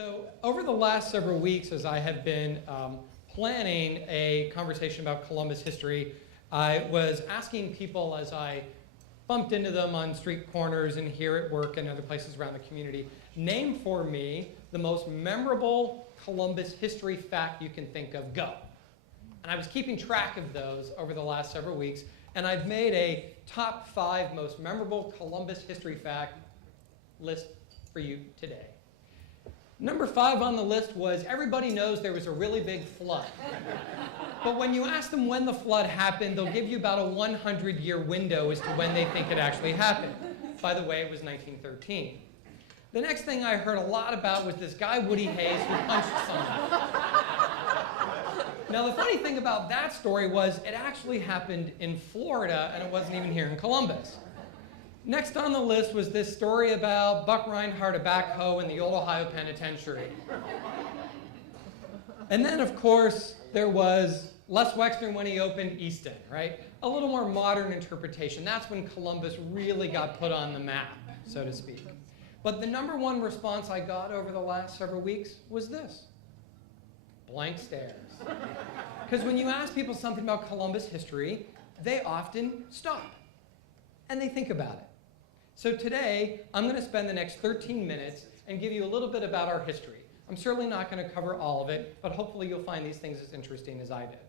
So over the last several weeks, as I have been planning a conversation about Columbus history, I was asking people as I bumped into them on street corners and here at work and other places around the community, name for me the most memorable Columbus history fact you can think of, go. And I was keeping track of those over the last several weeks, and I've made a top 5 most memorable Columbus history fact list for you today. Number 5 on the list was everybody knows there was a really big flood. But when you ask them when the flood happened, they'll give you about a 100-year window as to when they think it actually happened. By the way, it was 1913. The next thing I heard a lot about was this guy, Woody Hayes, who punched someone. Now, the funny thing about that story was it actually happened in Florida, and it wasn't even here in Columbus. Next on the list was this story about Buck Reinhardt, a backhoe in the old Ohio Penitentiary. And then, of course, there was Les Wexner when he opened Easton, right? A little more modern interpretation. That's when Columbus really got put on the map, so to speak. But the number one response I got over the last several weeks was this: blank stares. Because when you ask people something about Columbus history, they often stop and they think about it. So today, I'm going to spend the next 13 minutes and give you a little bit about our history. I'm certainly not going to cover all of it, but hopefully you'll find these things as interesting as I did.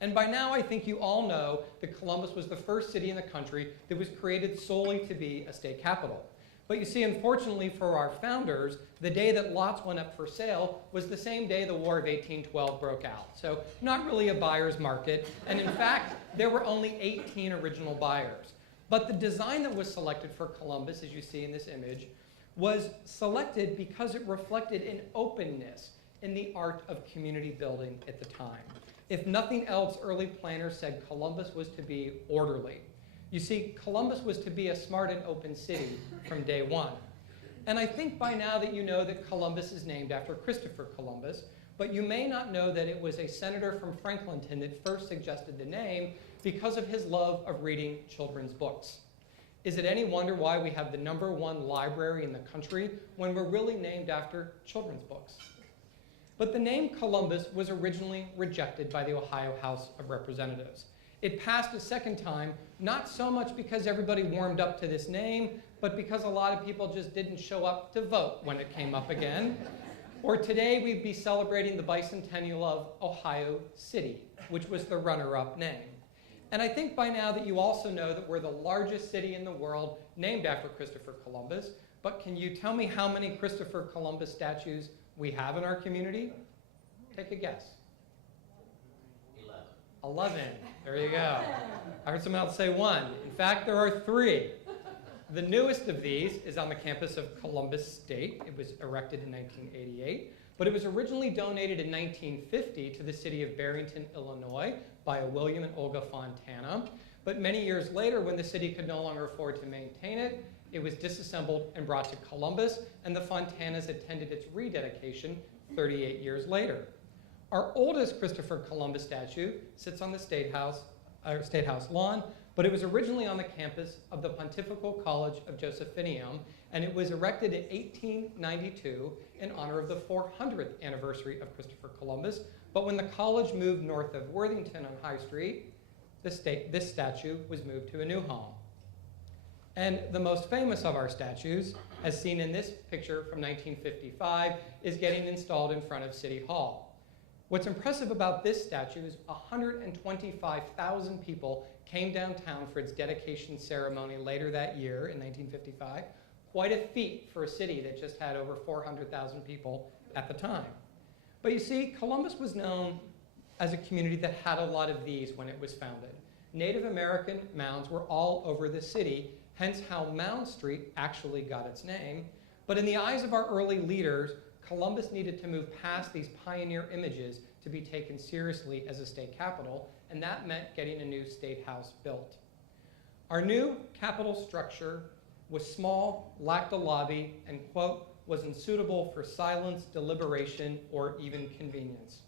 And by now, I think you all know that Columbus was the first city in the country that was created solely to be a state capital. But you see, unfortunately for our founders, the day that lots went up for sale was the same day the War of 1812 broke out. So not really a buyer's market. And in fact, there were only 18 original buyers. But the design that was selected for Columbus, as you see in this image, was selected because it reflected an openness in the art of community building at the time. If nothing else, early planners said Columbus was to be orderly. You see, Columbus was to be a smart and open city from day one. And I think by now that you know that Columbus is named after Christopher Columbus, but you may not know that it was a senator from Franklinton that first suggested the name because of his love of reading children's books. Is it any wonder why we have the #1 library in the country when we're really named after children's books? But the name Columbus was originally rejected by the Ohio House of Representatives. It passed a second time, not so much because everybody warmed up to this name, but because a lot of people just didn't show up to vote when it came up again. Or today we'd be celebrating the bicentennial of Ohio City, which was the runner-up name. And I think by now that you also know that we're the largest city in the world named after Christopher Columbus, but can you tell me how many Christopher Columbus statues we have in our community? Take a guess. 11. There you go. I heard someone else say 1. In fact, there are 3. The newest of these is on the campus of Columbus State. It was erected in 1988, but it was originally donated in 1950 to the city of Barrington, Illinois, by a William and Olga Fontana. But many years later, when the city could no longer afford to maintain it, it was disassembled and brought to Columbus, and the Fontanas attended its rededication 38 years later. Our oldest Christopher Columbus statue sits on the State House lawn, but it was originally on the campus of the Pontifical College of Josephinium, and it was erected in 1892 in honor of the 400th anniversary of Christopher Columbus. But when the college moved north of Worthington on High Street, this statue was moved to a new home. And the most famous of our statues, as seen in this picture from 1955, is getting installed in front of City Hall. What's impressive about this statue is 125,000 people came downtown for its dedication ceremony later that year in 1955. Quite a feat for a city that just had over 400,000 people at the time. But you see, Columbus was known as a community that had a lot of these when it was founded. Native American mounds were all over the city, hence how Mound Street actually got its name. But in the eyes of our early leaders, Columbus needed to move past these pioneer images to be taken seriously as a state capital, and that meant getting a new state house built. Our new capital structure was small, lacked a lobby, and, quote, was unsuitable for silence, deliberation, or even convenience.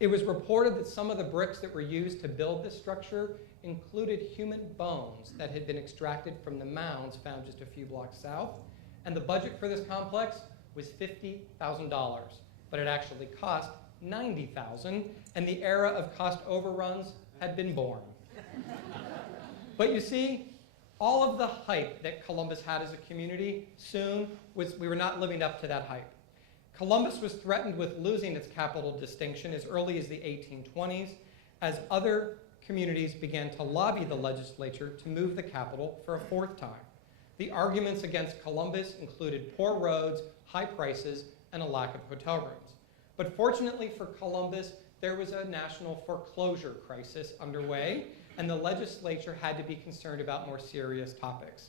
It was reported that some of the bricks that were used to build this structure included human bones that had been extracted from the mounds found just a few blocks south, and the budget for this complex was $50,000, but it actually cost $90,000, and the era of cost overruns had been born. But you see, all of the hype that Columbus had as a community we were not living up to that hype. Columbus was threatened with losing its capital distinction as early as the 1820s, as other communities began to lobby the legislature to move the capital for a fourth time. The arguments against Columbus included poor roads, high prices, and a lack of hotel rooms. But fortunately for Columbus, there was a national foreclosure crisis underway, and the legislature had to be concerned about more serious topics.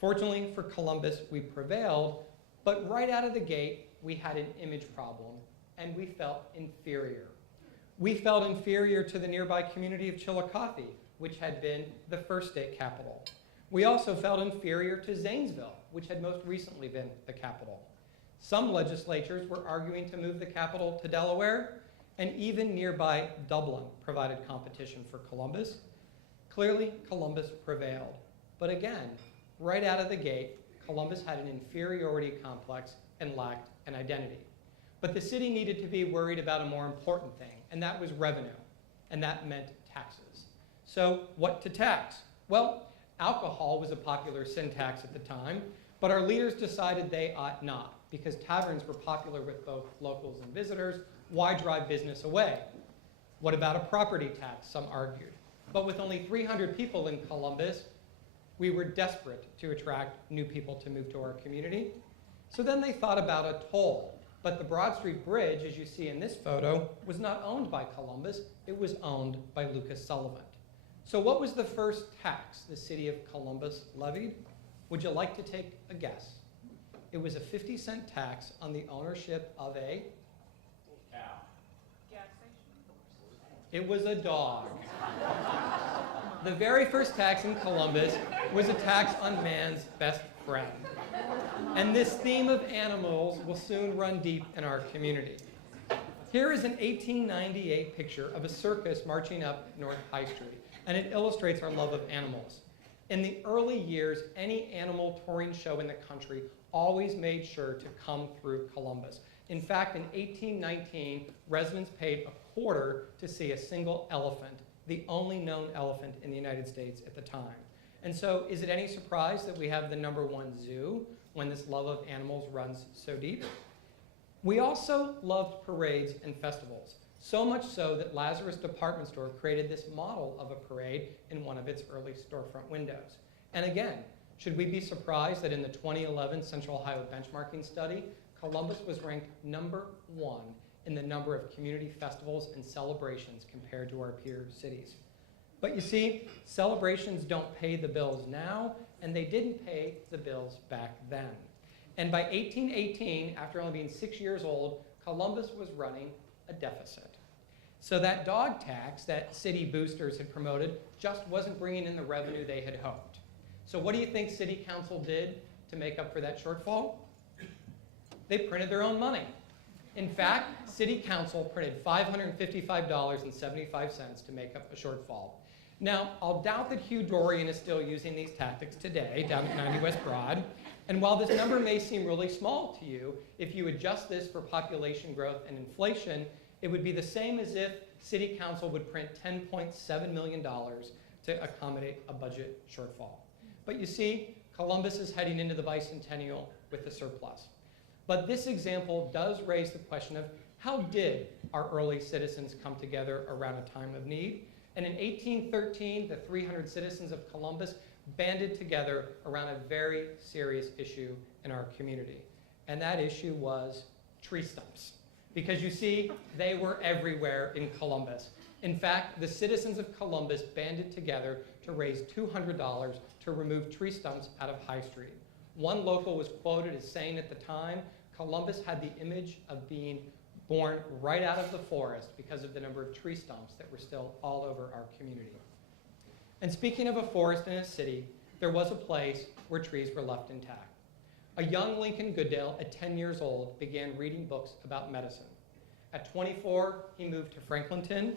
Fortunately for Columbus, we prevailed, but right out of the gate, we had an image problem, and we felt inferior. We felt inferior to the nearby community of Chillicothe, which had been the first state capital. We also felt inferior to Zanesville, which had most recently been the capital. Some legislatures were arguing to move the capital to Delaware, and even nearby Dublin provided competition for Columbus. Clearly, Columbus prevailed. But again, right out of the gate, Columbus had an inferiority complex and lacked an identity. But the city needed to be worried about a more important thing, and that was revenue, and that meant taxes. So what to tax? Well, alcohol was a popular sin tax at the time, but our leaders decided they ought not, because taverns were popular with both locals and visitors. Why drive business away? What about a property tax, some argued. But with only 300 people in Columbus, we were desperate to attract new people to move to our community. So then they thought about a toll. But the Broad Street Bridge, as you see in this photo, was not owned by Columbus. It was owned by Lucas Sullivan. So what was the first tax the city of Columbus levied? Would you like to take a guess? It was a 50-cent tax on the ownership of a cow. Gas station? It was a dog. The very first tax in Columbus was a tax on man's best friend. And this theme of animals will soon run deep in our community. Here is an 1898 picture of a circus marching up North High Street, and it illustrates our love of animals. In the early years, any animal touring show in the country always made sure to come through Columbus. In fact, in 1819, residents paid a quarter to see a single elephant, the only known elephant in the United States at the time. And so is it any surprise that we have the #1 zoo when this love of animals runs so deep? We also loved parades and festivals, so much so that Lazarus Department Store created this model of a parade in one of its early storefront windows. And again, should we be surprised that in the 2011 Central Ohio Benchmarking Study, Columbus was ranked #1 in the number of community festivals and celebrations compared to our peer cities? But you see, celebrations don't pay the bills now, and they didn't pay the bills back then. And by 1818, after only being 6 years old, Columbus was running a deficit. So that dog tax that city boosters had promoted just wasn't bringing in the revenue they had hoped. So what do you think City Council did to make up for that shortfall? They printed their own money. In fact, City Council printed $555.75 to make up a shortfall. Now, I'll doubt that Hugh Dorian is still using these tactics today down at 90 West Broad. And while this number may seem really small to you, if you adjust this for population growth and inflation, it would be the same as if City Council would print $10.7 million to accommodate a budget shortfall. But you see, Columbus is heading into the bicentennial with a surplus. But this example does raise the question of how did our early citizens come together around a time of need? And in 1813, the 300 citizens of Columbus banded together around a very serious issue in our community. And that issue was tree stumps. Because you see, they were everywhere in Columbus. In fact, the citizens of Columbus banded together to raise $200 to remove tree stumps out of High Street. One local was quoted as saying at the time, Columbus had the image of being born right out of the forest because of the number of tree stumps that were still all over our community. And speaking of a forest in a city, there was a place where trees were left intact. A young Lincoln Goodale at 10 years old began reading books about medicine. At 24, he moved to Franklinton,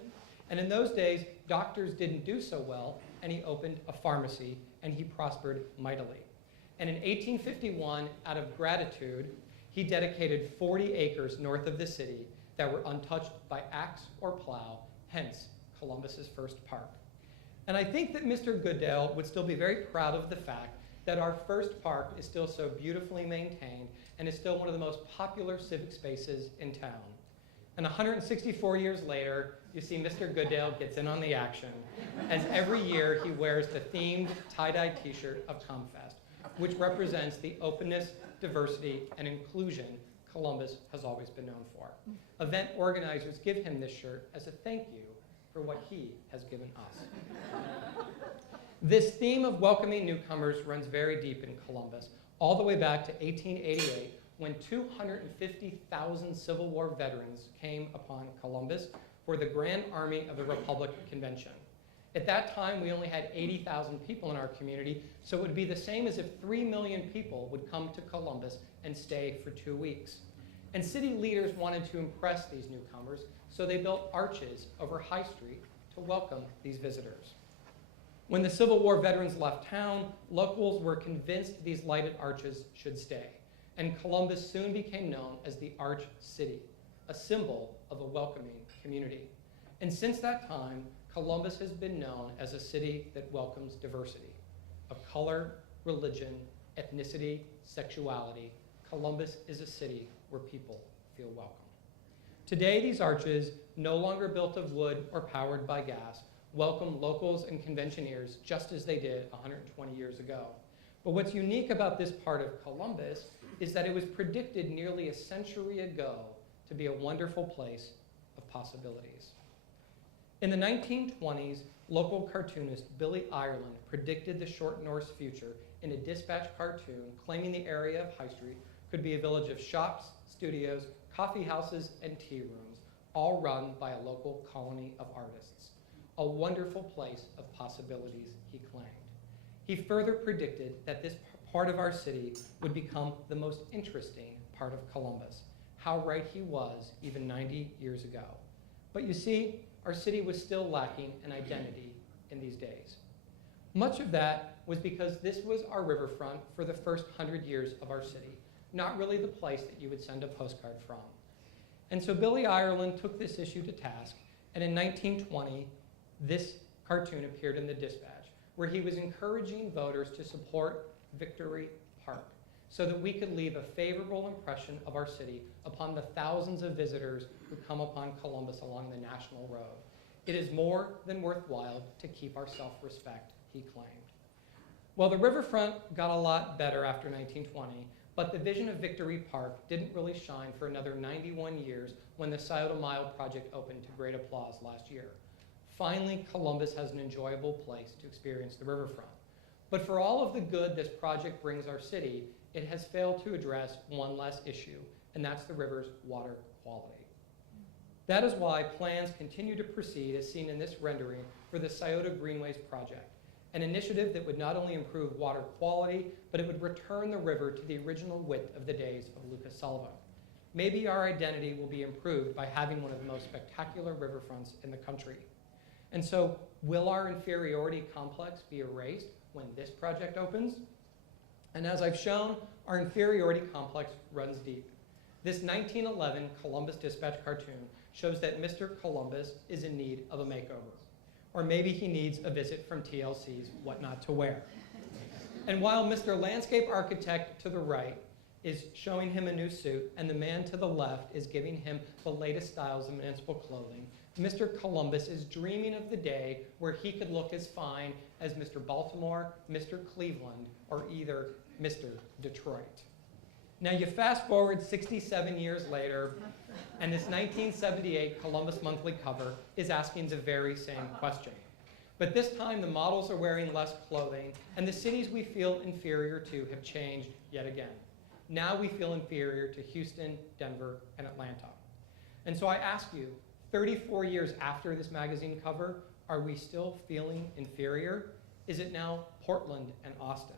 and in those days, doctors didn't do so well, and he opened a pharmacy, and he prospered mightily. And in 1851, out of gratitude, he dedicated 40 acres north of the city that were untouched by axe or plow, hence Columbus's first park. And I think that Mr. Goodale would still be very proud of the fact that our first park is still so beautifully maintained and is still one of the most popular civic spaces in town. And 164 years later, you see Mr. Goodale gets in on the action, as every year he wears the themed tie-dye t-shirt of ComFest, which represents the openness, diversity, and inclusion Columbus has always been known for. Event organizers give him this shirt as a thank you for what he has given us. This theme of welcoming newcomers runs very deep in Columbus, all the way back to 1888, when 250,000 Civil War veterans came upon Columbus for the Grand Army of the Republic Convention. At that time, we only had 80,000 people in our community, so it would be the same as if 3 million people would come to Columbus and stay for 2 weeks. And city leaders wanted to impress these newcomers, so they built arches over High Street to welcome these visitors. When the Civil War veterans left town, locals were convinced these lighted arches should stay, and Columbus soon became known as the Arch City, a symbol of a welcoming community. And since that time, Columbus has been known as a city that welcomes diversity of color, religion, ethnicity, sexuality. Columbus is a city where people feel welcome. Today, these arches, no longer built of wood or powered by gas, welcome locals and conventioneers just as they did 120 years ago. But what's unique about this part of Columbus is that it was predicted nearly a century ago to be a wonderful place of possibilities. In the 1920s, local cartoonist Billy Ireland predicted the short Norse future in a Dispatch cartoon claiming the area of High Street could be a village of shops, studios, coffee houses, and tea rooms, all run by a local colony of artists. A wonderful place of possibilities, he claimed. He further predicted that this part of our city would become the most interesting part of Columbus. How right he was even 90 years ago. But you see, our city was still lacking an identity in these days. Much of that was because this was our riverfront for the first 100 years of our city, not really the place that you would send a postcard from. And so Billy Ireland took this issue to task, and in 1920, this cartoon appeared in the Dispatch, where he was encouraging voters to support Victory Park so that we could leave a favorable impression of our city upon the thousands of visitors who come upon Columbus along the National Road. It is more than worthwhile to keep our self-respect, he claimed. Well, the riverfront got a lot better after 1920, but the vision of Victory Park didn't really shine for another 91 years when the Scioto Mile project opened to great applause last year. Finally, Columbus has an enjoyable place to experience the riverfront. But for all of the good this project brings our city, it has failed to address one less issue, and that's the river's water quality. That is why plans continue to proceed as seen in this rendering for the Scioto Greenways project, an initiative that would not only improve water quality, but it would return the river to the original width of the days of Lucas Sullivan. Maybe our identity will be improved by having one of the most spectacular riverfronts in the country. And so, will our inferiority complex be erased when this project opens? And as I've shown, our inferiority complex runs deep. This 1911 Columbus Dispatch cartoon shows that Mr. Columbus is in need of a makeover. Or maybe he needs a visit from TLC's What Not to Wear. And while Mr. Landscape Architect to the right is showing him a new suit, and the man to the left is giving him the latest styles of municipal clothing, Mr. Columbus is dreaming of the day where he could look as fine as Mr. Baltimore, Mr. Cleveland, or either Mr. Detroit. Now you fast forward 67 years later, and this 1978 Columbus Monthly cover is asking the very same question. But this time the models are wearing less clothing, and the cities we feel inferior to have changed yet again. Now we feel inferior to Houston, Denver, and Atlanta. And so I ask you, 34 years after this magazine cover, are we still feeling inferior? Is it now Portland and Austin?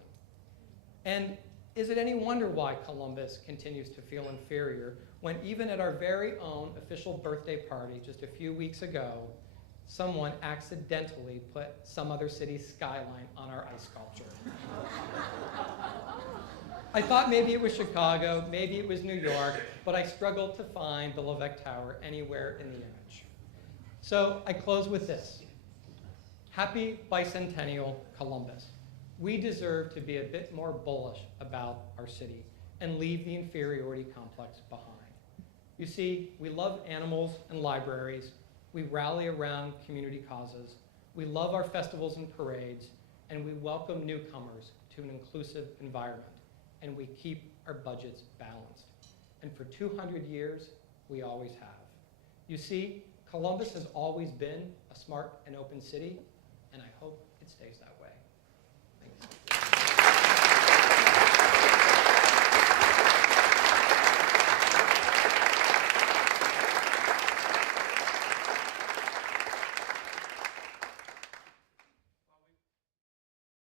And is it any wonder why Columbus continues to feel inferior when even at our very own official birthday party just a few weeks ago, someone accidentally put some other city's skyline on our ice sculpture? I thought maybe it was Chicago, maybe it was New York, but I struggled to find the Levesque Tower anywhere in the image. So I close with this. Happy bicentennial, Columbus. We deserve to be a bit more bullish about our city and leave the inferiority complex behind. You see, we love animals and libraries. We rally around community causes. We love our festivals and parades, and we welcome newcomers to an inclusive environment. And we keep our budgets balanced. And for 200 years, we always have. You see, Columbus has always been a smart and open city, and I hope it stays that way.